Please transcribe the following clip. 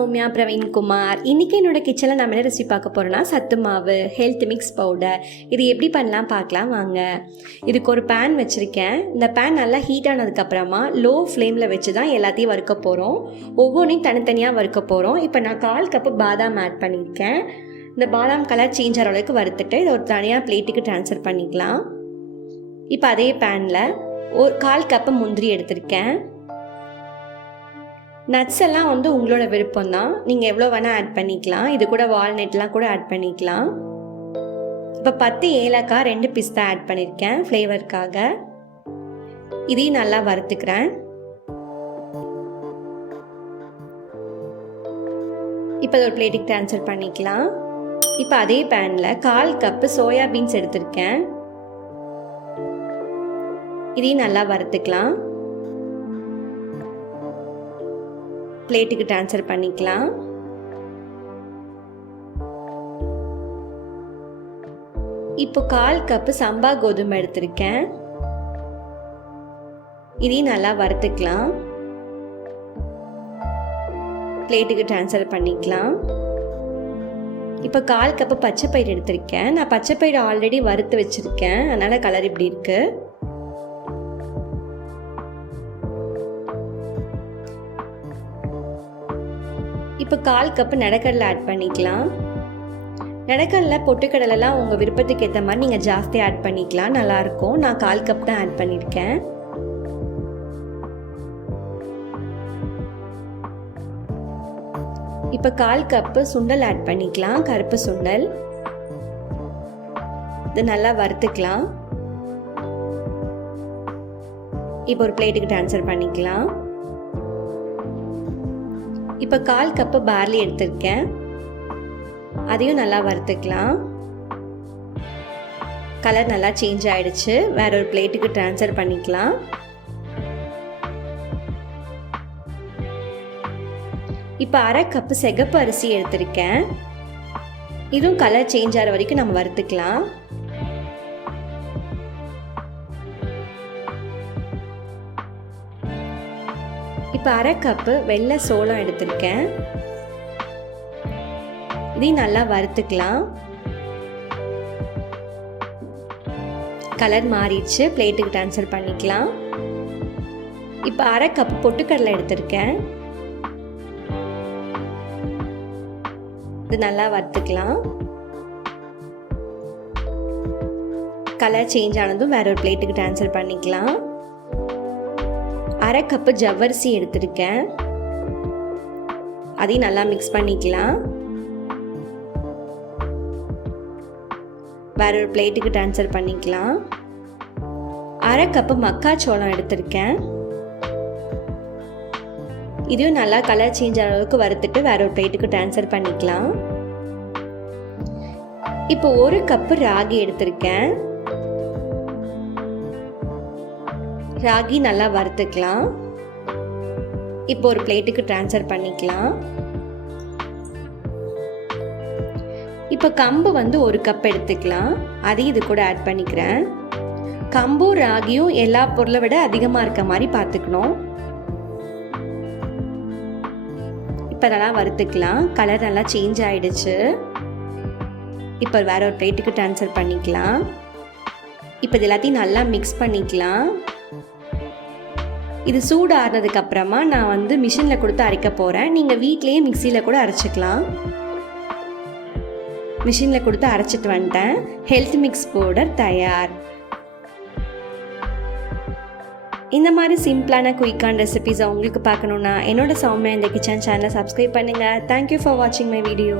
சௌமியா பிரவீன்குமார். இன்றைக்கி என்னோடய கிச்சனில் நம்ம என்ன ரெசிபி பார்க்க போகிறோன்னா சத்து மாவு ஹெல்த் மிக்ஸ் பவுடர். இது எப்படி பண்ணலாம் பார்க்கலாம் வாங்க. இதுக்கு ஒரு பேன் வச்சுருக்கேன். இந்த பேன் நல்லா ஹீட் ஆனதுக்கப்புறமா லோ ஃப்ளேமில் வச்சு தான் எல்லாத்தையும் வறுக்க போகிறோம். ஒவ்வொன்றையும் தனித்தனியாக வறுக்க போகிறோம். இப்போ நான் 1/4 கப்பு பாதாம் ஆட் பண்ணியிருக்கேன். இந்த பாதாம் கலர் சேஞ்ச் ஆகிற அளவுக்கு வறுத்துட்டு இதை ஒரு தனியாக பிளேட்டுக்கு ட்ரான்ஸ்ஃபர் பண்ணிக்கலாம். இப்போ அதே பேனில் ஒரு 1/4 கப்பு முந்திரி எடுத்திருக்கேன். நட்ஸ் எல்லாம் உங்களோட விருப்பம் தான், நீங்கள் எவ்வளோ வேணால் ஆட் பண்ணிக்கலாம். இது கூட வால்நட்லாம் கூட ஆட் பண்ணிக்கலாம். இப்போ 10 ஏலக்காய் 2 பிஸ்தா ஆட் பண்ணியிருக்கேன் ஃப்ளேவருக்காக. இதையும் நல்லா வறுத்துக்கிறேன். இப்போ ஒரு பிளேட்டுக்கு ட்ரான்ஸ்ஃபர் பண்ணிக்கலாம். இப்போ அதே பேனில் 1/4 கப்பு சோயா பீன்ஸ் எடுத்திருக்கேன். இதையும் நல்லா வறுத்துக்கலாம். பிளேட்டுக்கு ட்ரான்ஸ்ஃபர் பண்ணிக்கலாம். இப்போ 1/4 கப்பு சம்பா கோதுமை எடுத்திருக்கேன். இதையும் நல்லா வறுத்துக்கலாம். பிளேட்டுக்கு ட்ரான்ஸ்ஃபர் பண்ணிக்கலாம். இப்போ 1/4 கப்பு பச்சை பயிறு எடுத்திருக்கேன். நான் பச்சை பயிறு ஆல்ரெடி வறுத்து வச்சுருக்கேன், அதனால் கலர் இப்படி இருக்குது. இப்போ 1/4 கப்பு நிலக்கடலை ஆட் பண்ணிக்கலாம். நிலக்கடலை பொட்டுக்கடலைலாம் உங்கள் விருப்பத்துக்கு ஏற்ற மாதிரி நீங்கள் ஜாஸ்தி ஆட் பண்ணிக்கலாம், நல்லாயிருக்கும். நான் 1/4 கப் தான் ஆட் பண்ணியிருக்கேன். இப்போ 1/4 கப்பு சுண்டல் ஆட் பண்ணிக்கலாம், கருப்பு சுண்டல். இது நல்லா வறுத்துக்கலாம். இப்போ ஒரு பிளேட்டுக்கு ட்ரான்ஸ்ஃபர் பண்ணிக்கலாம். இப்போ 1/4 கப்பு பார்லி எடுத்திருக்கேன். அதையும் நல்லா வறுத்துக்கலாம். கலர் நல்லா சேஞ்ச் ஆகிடுச்சு. வேற ஒரு பிளேட்டுக்கு ட்ரான்ஸ்ஃபர் பண்ணிக்கலாம். இப்போ 1/2 கப்பு சிகப்பு அரிசி எடுத்திருக்கேன். இதுவும் கலர் சேஞ்ச் ஆகிற வரைக்கும் நம்ம வறுத்துக்கலாம். இப்போ 1/2 கப்பு வெள்ளை சோளம் எடுத்திருக்கேன். இதையும் நல்லா வறுத்துக்கலாம். கலர் மாறிடுச்சு. பிளேட்டுக்கு ட்ரான்ஸ்ஃபர் பண்ணிக்கலாம். இப்போ 1/2 கப்பு பொட்டுக்கடலை எடுத்திருக்கேன். இது நல்லா வறுத்துக்கலாம். கலர் சேஞ்ச் ஆனதும் வேற ஒரு பிளேட்டுக்கு ட்ரான்ஸ்ஃபர் பண்ணிக்கலாம். 1/2 கப்பு ஜவ்வரிசி எடுத்திருக்கேன். அதையும் நல்லா மிக்ஸ் பண்ணிக்கலாம். வேற ஒரு பிளேட்டுக்கு ட்ரான்ஸ்ஃபர் பண்ணிக்கலாம். 1/2 கப்பு மக்கா சோளம் எடுத்திருக்கேன். இதையும் நல்லா கலர் சேஞ்ச் ஆகிற அளவுக்கு வறுத்துட்டு வேற ஒரு பிளேட்டுக்கு ட்ரான்ஸ்ஃபர் பண்ணிக்கலாம். இப்போ 1 கப்பு ராகி எடுத்திருக்கேன். ராகி நல்லா வறுத்துக்கலாம். இப்போ ஒரு பிளேட்டுக்கு ட்ரான்ஸ்ஃபர் பண்ணிக்கலாம். இப்போ கம்பு 1 கப் எடுத்துக்கலாம். அதையும் இது கூட ஆட் பண்ணிக்கிறேன். கம்பு ராகியும் எல்லா பொருளை விட அதிகமாக இருக்க மாதிரி பார்த்துக்கணும். இப்போ நல்லா வறுத்துக்கலாம். கலர் நல்லா சேஞ்ச் ஆகிடுச்சு. இப்போ வேற ஒரு பிளேட்டுக்கு ட்ரான்ஸ்ஃபர் பண்ணிக்கலாம். இப்போ இது எல்லாத்தையும் நல்லா மிக்ஸ் பண்ணிக்கலாம். இது சூடு ஆறுனதுக்கப்புறமா நான் மிஷினில் கொடுத்து அரைக்க போகிறேன். நீங்கள் வீட்லேயே மிக்சியில் கூட அரைச்சிக்கலாம். மிஷினில் கொடுத்து அரைச்சிட்டு வந்துட்டேன். ஹெல்த் மிக்ஸ் பவுடர் தயார். இந்த மாதிரி சிம்பிளான குயிக்கான ரெசிபிஸை உங்களுக்கு பார்க்கணுன்னா என்னோட சௌமியா இந்த கிச்சன் சேனலை சப்ஸ்கிரைப் பண்ணுங்கள். தேங்க்யூ ஃபார் வாட்சிங் மை வீடியோ.